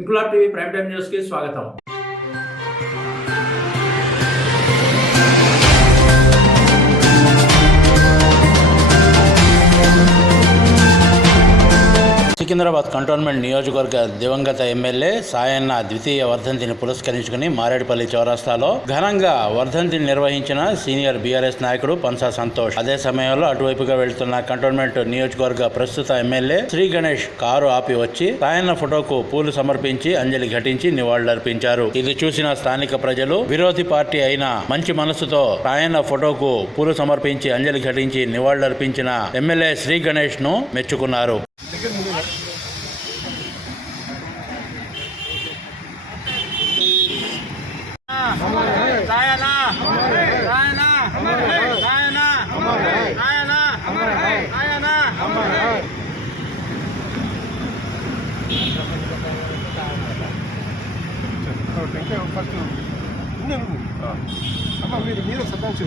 Inquilab TV prime time news కి స్వాగతం. Secunderabad cantonment నియోజకవర్గ దివంగత ఎమ్మెల్యే సాయన్న ద్వితీయ వర్ధంతిని పురస్కరించుకుని మారేడుపల్లి చౌరస్తాలో ఘనంగా వర్ధంతిని నిర్వహించిన సీనియర్ బీఆర్ఎస్ నాయకుడు పన్సా సంతోష్. అదే సమయంలో అటువైపుగా వెళ్తున్న కంటోన్మెంట్ నియోజకవర్గ ప్రస్తుత ఎమ్మెల్యే శ్రీ గణేష్ కారు ఆపి వచ్చి సాయన్న ఫోటోకు పూలు సమర్పించి అంజలి ఘటించి నివాళులర్పించారు. ఇది చూసిన స్థానిక ప్రజలు విరోధి పార్టీ అయిన మంచి మనసుతో సాయన్న ఫోటోకు పూలు సమర్పించి అంజలి ఘటించి నివాళులర్పించిన ఎమ్మెల్యే శ్రీ గణేష్ ను మెచ్చుకున్నారు. మీరు సర్పంచ్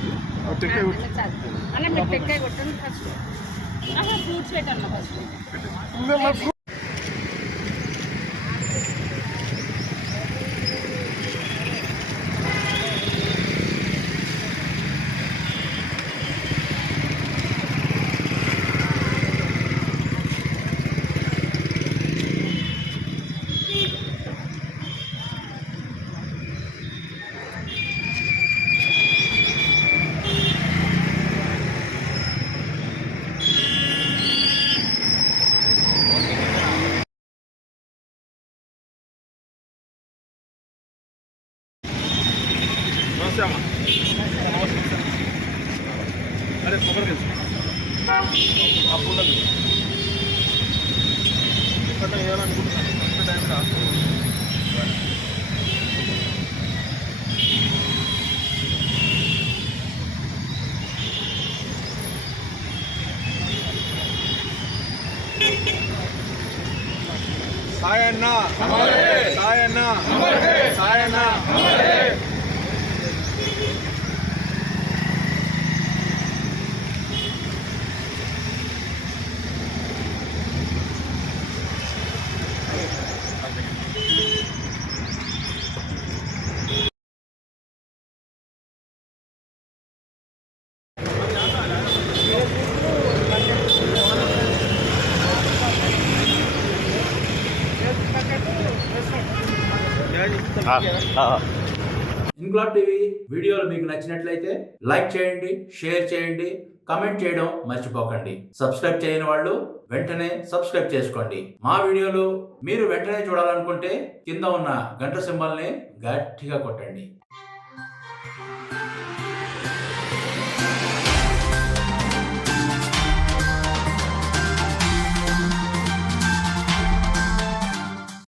ఫ్రూట్స్ పెట్టాను ఫస్ట్. अरे खबर कैसे आप बोला सायन्ना सायन्ना सायन्ना ఇంక్లాబ్ టీవీ వీడియోలు మీకు నచ్చినట్లయితే లైక్ చేయండి, షేర్ చేయండి, కమెంట్ చేయడం మర్చిపోకండి. సబ్స్క్రైబ్ చేయని వాళ్ళు వెంటనే సబ్స్క్రైబ్ చేసుకోండి. మా వీడియోలు మీరు వెంటనే చూడాలనుకుంటే కింద ఉన్న గంట సింబల్ని గట్టిగా కొట్టండి.